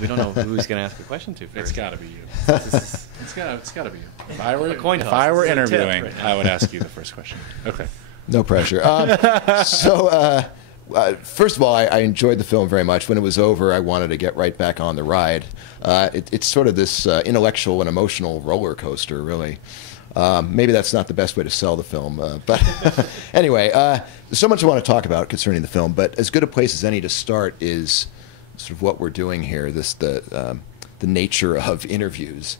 We don't know who's going to ask a question to first. It's got to be you. It's got to be you. If I were interviewing, right, I would ask you the first question. Okay. No pressure. First of all, I enjoyed the film very much. When it was over, I wanted to get right back on the ride. It's sort of this intellectual and emotional roller coaster, really. Maybe that's not the best way to sell the film, but anyway, there's so much I want to talk about concerning the film. But as good a place as any to start is sort of what we're doing here. The nature of interviews.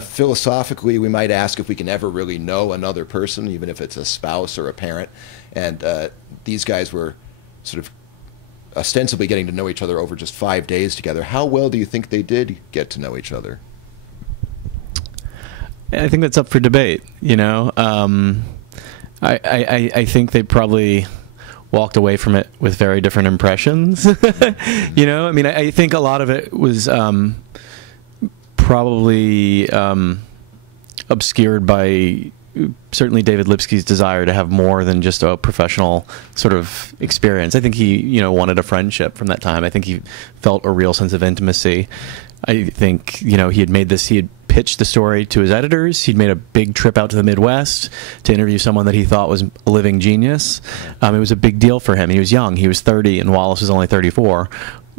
Philosophically, we might ask if we can ever really know another person, even if it's a spouse or a parent. And these guys were sort of ostensibly getting to know each other over just 5 days together. How well do you think they did get to know each other? I think that's up for debate. You know, I think they probably walked away from it with very different impressions. You know, I mean, I think a lot of it was probably obscured by certainly David Lipsky's desire to have more than just a professional sort of experience. I think he, you know, wanted a friendship from that time. I think he felt a real sense of intimacy. I think, you know, he had pitched the story to his editors. He'd made a big trip out to the Midwest to interview someone that he thought was a living genius. It was a big deal for him. He was young. He was 30 and Wallace was only 34.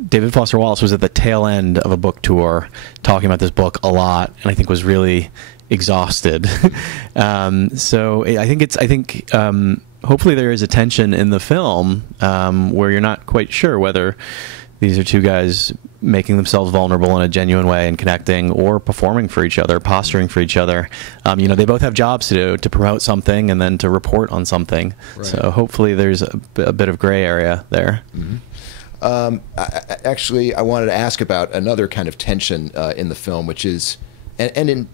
David Foster Wallace was at the tail end of a book tour talking about this book a lot, and I think was really exhausted. So I think hopefully there is a tension in the film where you're not quite sure whether these are two guys making themselves vulnerable in a genuine way and connecting, or performing for each other, posturing for each other. You know, they both have jobs to do, to promote something and then to report on something. Right. So hopefully there's a bit of gray area there. Mm-hmm. Actually, I wanted to ask about another kind of tension in the film, which is, and in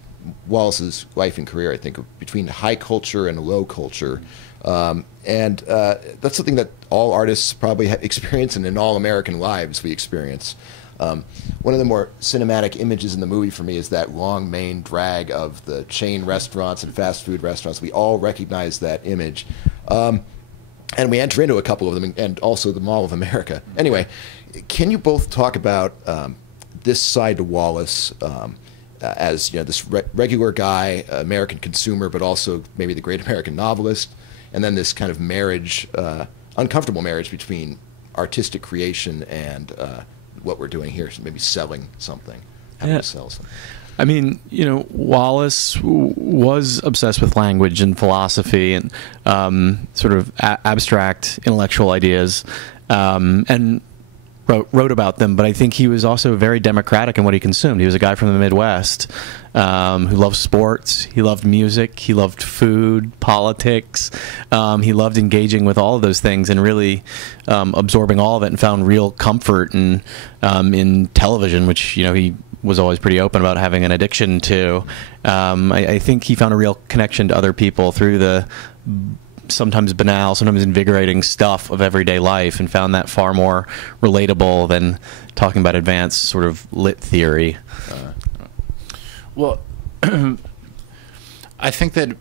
Wallace's life and career, I think, between high culture and low culture. And that's something that all artists probably experience, and in all American lives we experience. One of the more cinematic images in the movie for me is that long main drag of the chain restaurants and fast food restaurants. We all recognize that image. And we enter into a couple of them, and also the Mall of America. Anyway, can you both talk about this side to Wallace, as, you know, this regular guy, American consumer, but also maybe the great American novelist, and then this kind of marriage, uncomfortable marriage between artistic creation and what we're doing here, maybe selling something, having to sell something. I mean, you know, Wallace was obsessed with language and philosophy and sort of abstract intellectual ideas, and wrote about them, but I think he was also very democratic in what he consumed. He was a guy from the Midwest who loved sports, he loved music, he loved food, politics, he loved engaging with all of those things and really absorbing all of it, and found real comfort in television, which, you know, he was always pretty open about having an addiction to. I think he found a real connection to other people through the sometimes banal, sometimes invigorating stuff of everyday life, and found that far more relatable than talking about advanced sort of lit theory. Well, I think that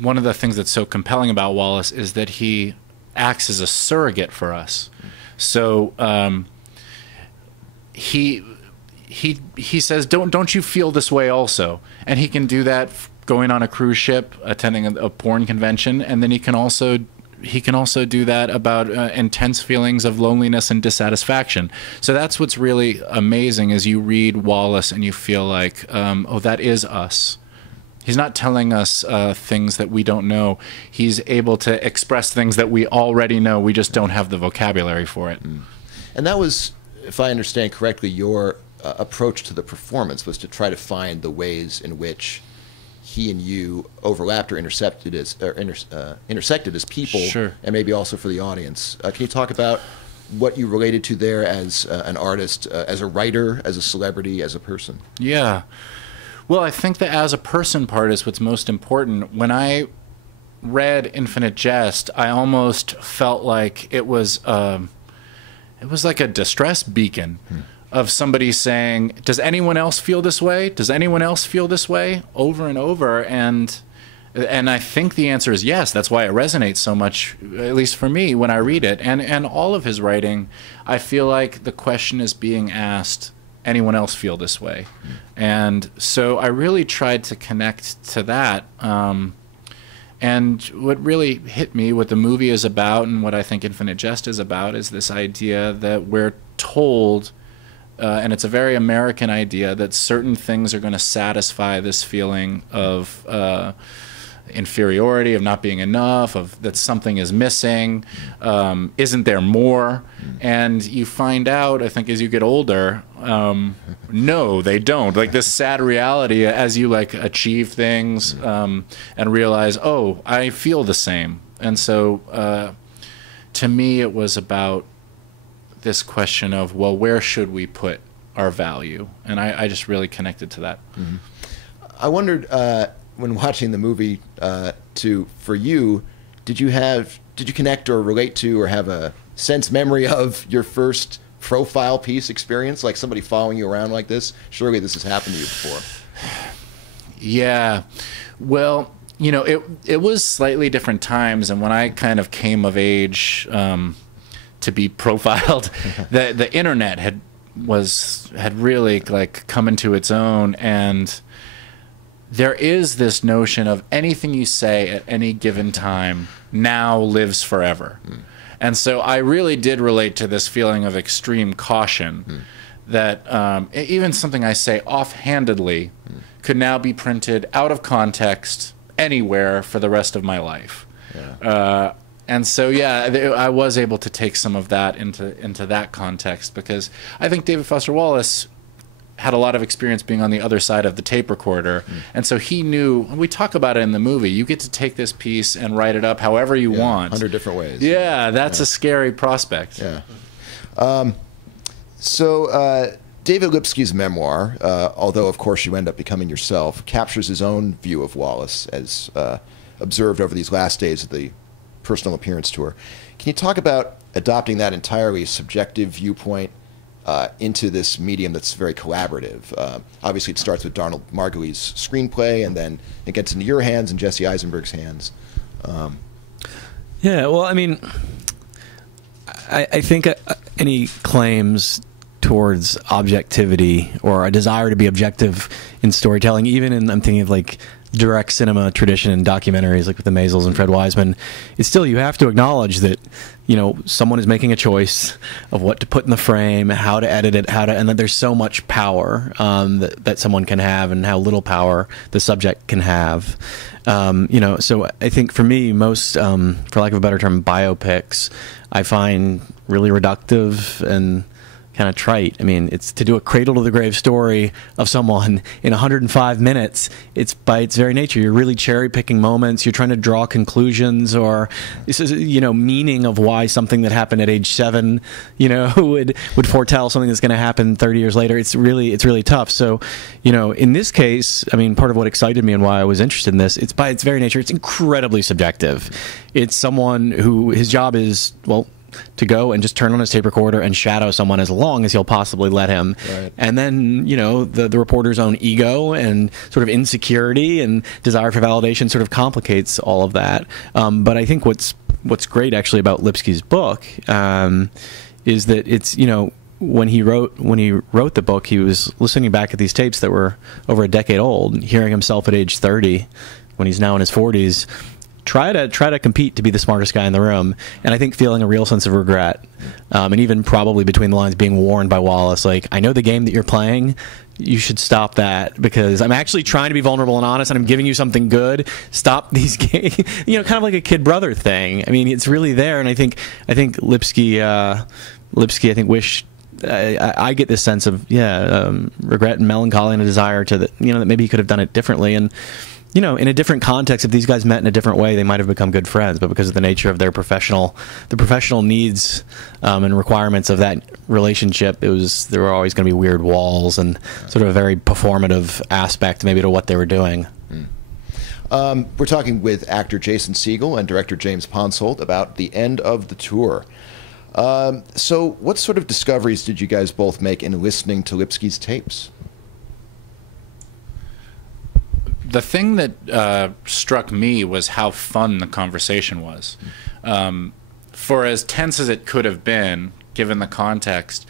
one of the things that's so compelling about Wallace is that he acts as a surrogate for us. So he says, don't you feel this way also? And he can do that going on a cruise ship, attending a porn convention, and then he can also do that about intense feelings of loneliness and dissatisfaction. So that's what's really amazing, is you read Wallace and you feel like, oh, that is us. He's not telling us things that we don't know. He's able to express things that we already know. We just don't have the vocabulary for it. And that was, if I understand correctly, your approach to the performance was to try to find the ways in which he and you overlapped or intersected as people, sure, and maybe also for the audience. Can you talk about what you related to there as an artist, as a writer, as a celebrity, as a person? Yeah. Well, I think the as a person part is what's most important. When I read Infinite Jest, I almost felt like it was like a distress beacon. Of somebody saying, does anyone else feel this way? Does anyone else feel this way? Over and over. And And I think the answer is yes. That's why it resonates so much, at least for me, when I read it. And all of his writing, I feel like the question is being asked, anyone else feel this way? And so I really tried to connect to that. And what really hit me, what the movie is about and what I think Infinite Jest is about, is this idea that we're told, and it's a very American idea, that certain things are going to satisfy this feeling of inferiority, of not being enough, of that something is missing, isn't there more? And you find out, I think, as you get older, no, they don't. Like this sad reality as you like achieve things and realize, oh, I feel the same. And so to me, it was about this question of, well, where should we put our value? And I just really connected to that. I wondered, when watching the movie, for you, did you connect or relate to or have a sense memory of your first profile piece experience, like somebody following you around like this? Surely this has happened to you before. Yeah. Well, you know, it was slightly different times, and when I kind of came of age to be profiled, the internet had really like come into its own, and there is this notion of anything you say at any given time now lives forever. And so I really did relate to this feeling of extreme caution that even something I say offhandedly could now be printed out of context anywhere for the rest of my life. Yeah. And so, yeah, I was able to take some of that into that context, because I think David Foster Wallace had a lot of experience being on the other side of the tape recorder. And so he knew, we talk about it in the movie, you get to take this piece and write it up however you want. 100 different ways. Yeah, that's a scary prospect. Yeah. So David Lipsky's memoir, although of course you end up becoming yourself, captures his own view of Wallace as observed over these last days of the personal appearance tour. Can you talk about adopting that entirely subjective viewpoint into this medium that's very collaborative? Obviously, it starts with Donald Margulies' screenplay, and then it gets into your hands and Jesse Eisenberg's hands. Yeah, well, I mean, I think any claims towards objectivity or a desire to be objective in storytelling, even in, I'm thinking of like direct cinema tradition and documentaries like with the Maisels and Fred Wiseman, it's still, you have to acknowledge that, you know, someone is making a choice of what to put in the frame, how to edit it, and that there's so much power that someone can have, and how little power the subject can have. You know, so I think for me, most, for lack of a better term, biopics, I find really reductive and kind of trite. I mean, it's to do a cradle to the grave story of someone in 105 minutes. It's by its very nature, you're really cherry picking moments. You're trying to draw conclusions or, this is, you know, meaning of why something that happened at age 7, you know, would foretell something that's going to happen 30 years later. It's really tough. So, you know, in this case, I mean, part of what excited me and why I was interested in this, it's by its very nature, it's incredibly subjective. It's someone who his job is, well, to go and just turn on his tape recorder and shadow someone as long as he'll possibly let him. Right. And then, you know, the reporter's own ego and sort of insecurity and desire for validation sort of complicates all of that. But I think what's great actually about Lipsky's book is that it's, you know, when he wrote the book, he was listening back at these tapes that were over a decade old, hearing himself at age 30 when he's now in his 40s. Try to compete to be the smartest guy in the room, and I think feeling a real sense of regret, and even probably between the lines being warned by Wallace, like, I know the game that you're playing, you should stop that, because I'm actually trying to be vulnerable and honest, and I'm giving you something good. Stop these games, you know, kind of like a kid brother thing. I mean, it's really there, and I think Lipsky, I think wished. I get this sense of regret and melancholy and a desire to that, you know, that maybe he could have done it differently. And you know, in a different context, if these guys met in a different way, they might have become good friends. But because of the nature of their professional needs and requirements of that relationship, there were always going to be weird walls and sort of a very performative aspect maybe to what they were doing. We're talking with actor Jason Segel and director James Ponsoldt about the end of the tour. So what sort of discoveries did you guys both make in listening to Lipsky's tapes? the thing that struck me was how fun the conversation was. For as tense as it could have been, given the context,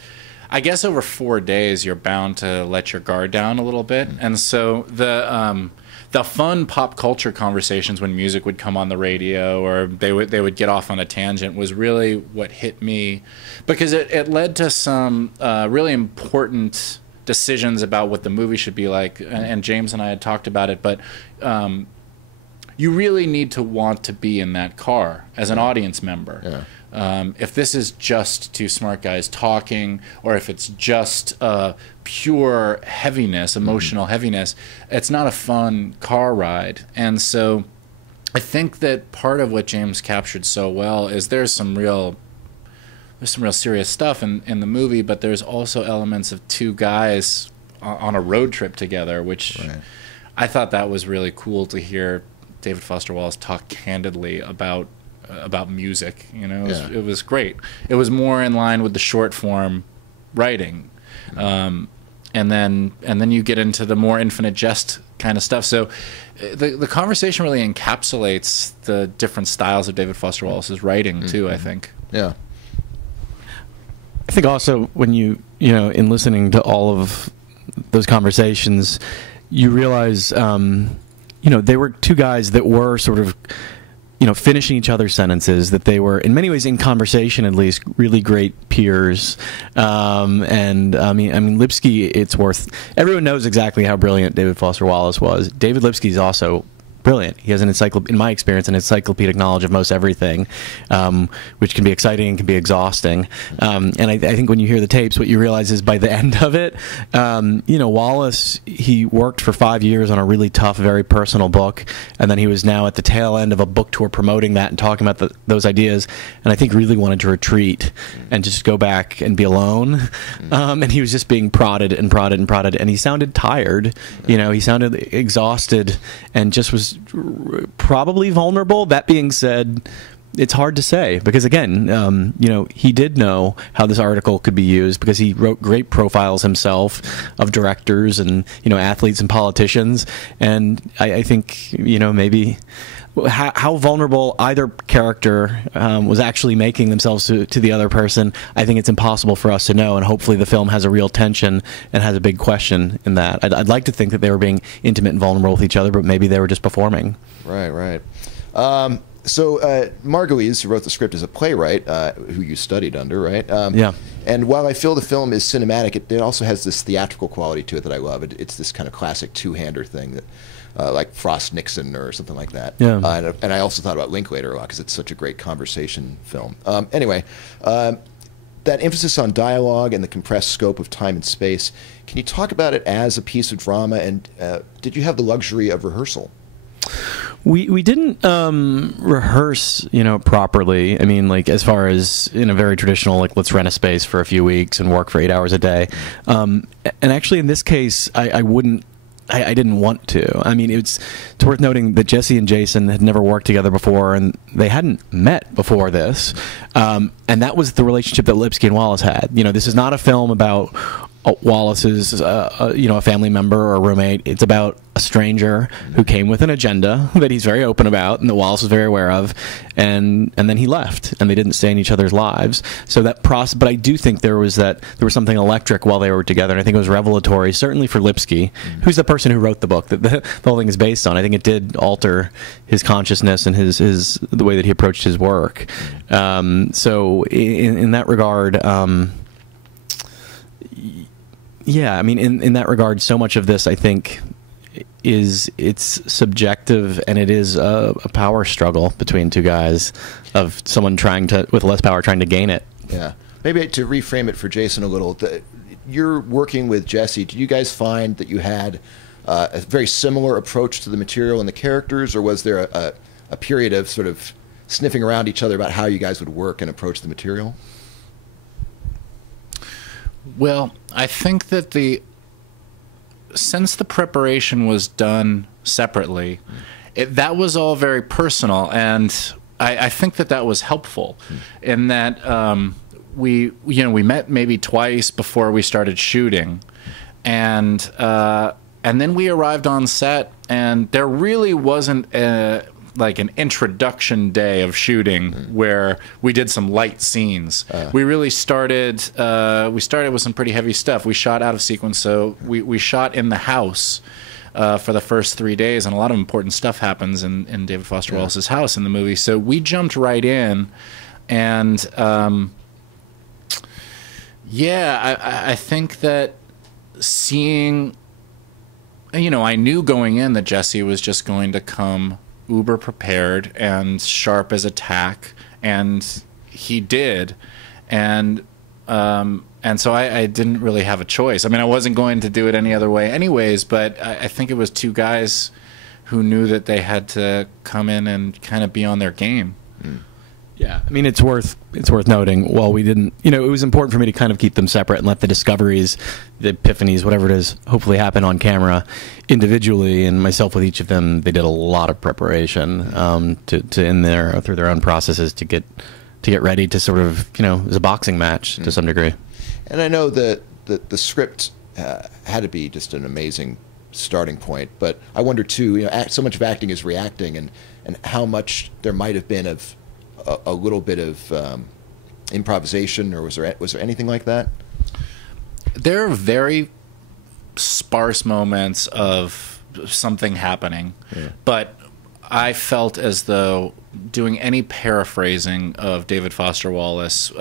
I guess over 4 days you're bound to let your guard down a little bit. And so the fun pop culture conversations when music would come on the radio or they would get off on a tangent was really what hit me, because it led to some really important decisions about what the movie should be like. And James and I had talked about it, but you really need to want to be in that car as an audience member. Yeah. If this is just two smart guys talking, or if it's just pure heaviness, emotional heaviness, it's not a fun car ride. And so I think that part of what James captured so well is there's some real serious stuff in the movie, but there's also elements of two guys on a road trip together, which I thought that was really cool to hear David Foster Wallace talk candidly about music. You know, it was great. It was more in line with the short form writing, and then you get into the more infinite jest kind of stuff. So the conversation really encapsulates the different styles of David Foster Wallace's writing too. I think. Yeah. I think also when you know, in listening to all of those conversations, you realize, you know, they were two guys that were sort of, you know, finishing each other's sentences, that they were in many ways, in conversation at least, really great peers. And I mean Lipsky, everyone knows exactly how brilliant David Foster Wallace was. David Lipsky is also brilliant. He has in my experience, an encyclopedic knowledge of most everything, which can be exciting and can be exhausting. And I think when you hear the tapes, what you realize is by the end of it, you know, Wallace, he worked for 5 years on a really tough, very personal book, and then he was now at the tail end of a book tour promoting that and talking about those ideas, and I think really wanted to retreat and just go back and be alone. And he was just being prodded and prodded and prodded, and he sounded tired. You know, he sounded exhausted and just was probably vulnerable. That being said, it's hard to say, because again, you know, he did know how this article could be used, because he wrote great profiles himself of directors and, you know, athletes and politicians. And I think, you know, maybe how vulnerable either character was actually making themselves to the other person, I think it's impossible for us to know, and hopefully the film has a real tension and has a big question in that. I'd like to think that they were being intimate and vulnerable with each other, but maybe they were just performing. Right. So Margulies, who wrote the script, is a playwright who you studied under, right? Yeah. And while I feel the film is cinematic, it also has this theatrical quality to it that I love. It's this kind of classic two-hander thing that, like Frost Nixon or something like that. Yeah. And I also thought about Linklater a lot because it's such a great conversation film. Anyway, that emphasis on dialogue and the compressed scope of time and space, can you talk about it as a piece of drama? And did you have the luxury of rehearsal? We didn't rehearse, you know, properly. I mean, like, as far as in a very traditional, like, let's rent a space for a few weeks and work for 8 hours a day. And actually, in this case, I didn't want to. I mean, it's worth noting that Jesse and Jason had never worked together before, and they hadn't met before this. And that was the relationship that Lipsky and Wallace had. You know, this is not a film about Wallace's, you know, a family member or a roommate. It's about a stranger who came with an agenda that he's very open about and that Wallace was very aware of, and then he left, and they didn't stay in each other's lives. So that process, but I do think there was something electric while they were together, and I think it was revelatory, certainly for Lipsky, who's the person who wrote the book that the whole thing is based on. I think it did alter his consciousness and the way that he approached his work. So in that regard, yeah, I mean, in that regard, so much of this, I think, it's subjective, and it is a power struggle between two guys, of someone with less power trying to gain it. Yeah. Maybe to reframe it for Jason a little, you're working with Jesse. Did you guys find that you had a very similar approach to the material and the characters, or was there a period of sort of sniffing around each other about how you guys would work and approach the material? Well, I think that since the preparation was done separately, that was all very personal, and I think that was helpful in that we met maybe twice before we started shooting, and and then we arrived on set, and there really wasn't like an introduction day of shooting where we did some light scenes. We really started with some pretty heavy stuff. We shot out of sequence, so we shot in the house for the first 3 days, and a lot of important stuff happens in David Foster Wallace's house in the movie. So we jumped right in, and I think that seeing, I knew going in that Jesse was just going to come uber prepared and sharp as a tack, and he did, and so I didn't really have a choice. I mean, I wasn't going to do it any other way anyways, but I think it was two guys who knew that they had to come in and kind of be on their game. Yeah, I mean, it's worth noting. While we didn't, it was important for me to kind of keep them separate and let the discoveries, the epiphanies, whatever it is, hopefully happen on camera individually. And myself with each of them, they did a lot of preparation to in there through their own processes to get ready to sort of, it was a boxing match to some degree. And I know that the script had to be just an amazing starting point, but I wonder too, so much of acting is reacting, and how much there might have been of a little bit of improvisation, or was there anything like that? There are very sparse moments of something happening, but I felt as though doing any paraphrasing of David Foster Wallace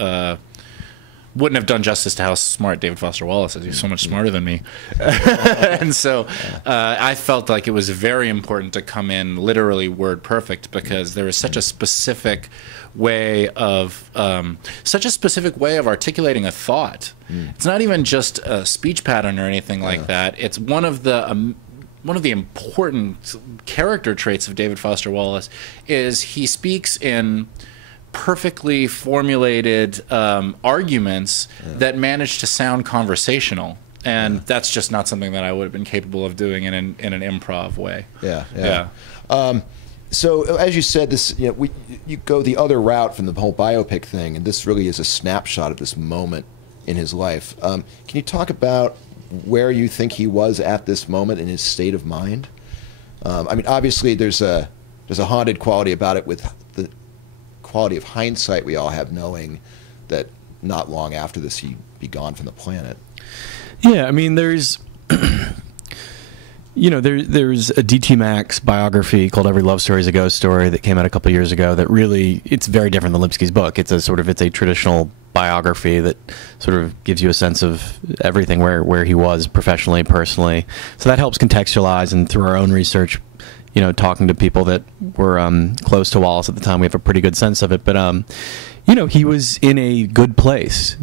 wouldn't have done justice to how smart David Foster Wallace is. He's so much smarter than me. And so I felt like it was very important to come in literally word perfect, because there is such a specific way of articulating a thought. It's not even just a speech pattern or anything like that. It's one of the important character traits of David Foster Wallace is he speaks in perfectly formulated arguments that manage to sound conversational, and that's just not something that I would have been capable of doing in an improv way. So as you said, this you go the other route from the whole biopic thing, and this really is a snapshot of this moment in his life. Can you talk about where you think he was at this moment in his state of mind? I mean, obviously there's a haunted quality about it, with the quality of hindsight we all have, knowing that not long after this he'd be gone from the planet. Yeah, I mean, there's there's a D.T. Max biography called Every Love Story is a Ghost Story that came out a couple years ago that really, it's very different than Lipsky's book. It's a traditional biography that sort of gives you a sense of everything, where he was professionally, personally. So that helps contextualize, and through our own research, talking to people that were close to Wallace at the time, we have a pretty good sense of it. But he was in a good place.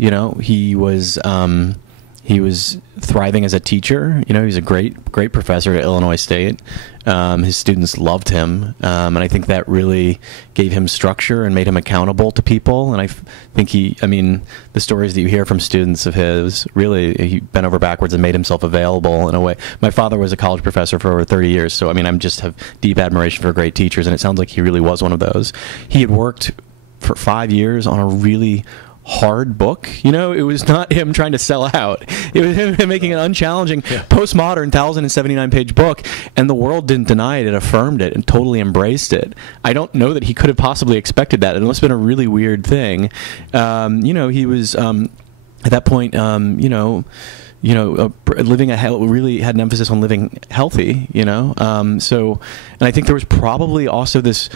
He was thriving as a teacher. He was a great professor at Illinois State. His students loved him, and I think that really gave him structure and made him accountable to people. And I think the stories that you hear from students of his, really, he bent over backwards and made himself available in a way. My father was a college professor for over 30 years, so I just have deep admiration for great teachers, and it sounds like he really was one of those. He had worked for 5 years on a really hard book. It was not him trying to sell out. It was him making an unchallenging, postmodern 1,079-page book, and the world didn't deny it. It affirmed it and totally embraced it. I don't know that he could have possibly expected that. It must have been a really weird thing. He was at that point, living really had an emphasis on living healthy. So, and I think there was probably also this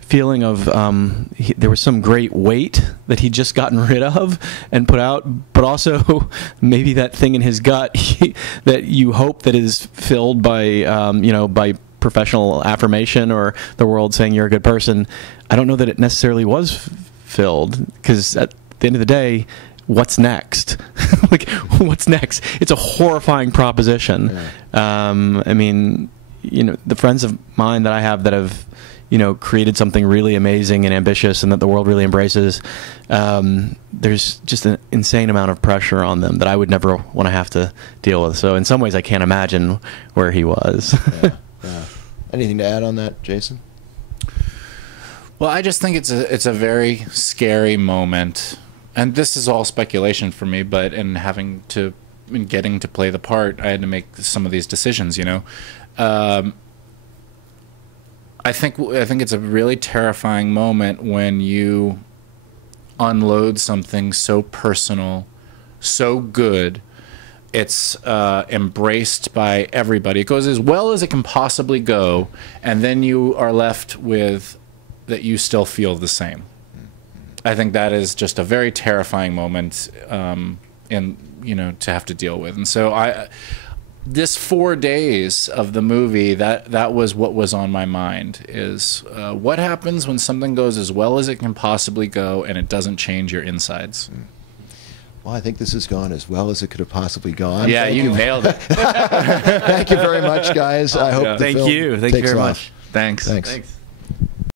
feeling of there was some great weight that he'd just gotten rid of and put out, but also maybe that thing in his gut that you hope that is filled by by professional affirmation or the world saying you're a good person. I don't know that it necessarily was filled, because at the end of the day, what's next? What's next? It's a horrifying proposition. The friends of mine that I have that have created something really amazing and ambitious and that the world really embraces, there's just an insane amount of pressure on them that I would never want to have to deal with. So in some ways I can't imagine where he was. Anything to add on that, Jason? Well, I just think it's a very scary moment, and this is all speculation for me, but in having to getting to play the part, I had to make some of these decisions. I think it's a really terrifying moment when you unload something so personal, so good. It's embraced by everybody. It goes as well as it can possibly go, and then you are left with that you still feel the same. I think that is just a very terrifying moment, to have to deal with. And so this 4 days of the movie, that was what was on my mind, is what happens when something goes as well as it can possibly go and it doesn't change your insides. Well, I think this has gone as well as it could have possibly gone. Yeah, you nailed it. Thank you very much, guys. I hope the film Thank you very takes off. much. Thanks. Thanks.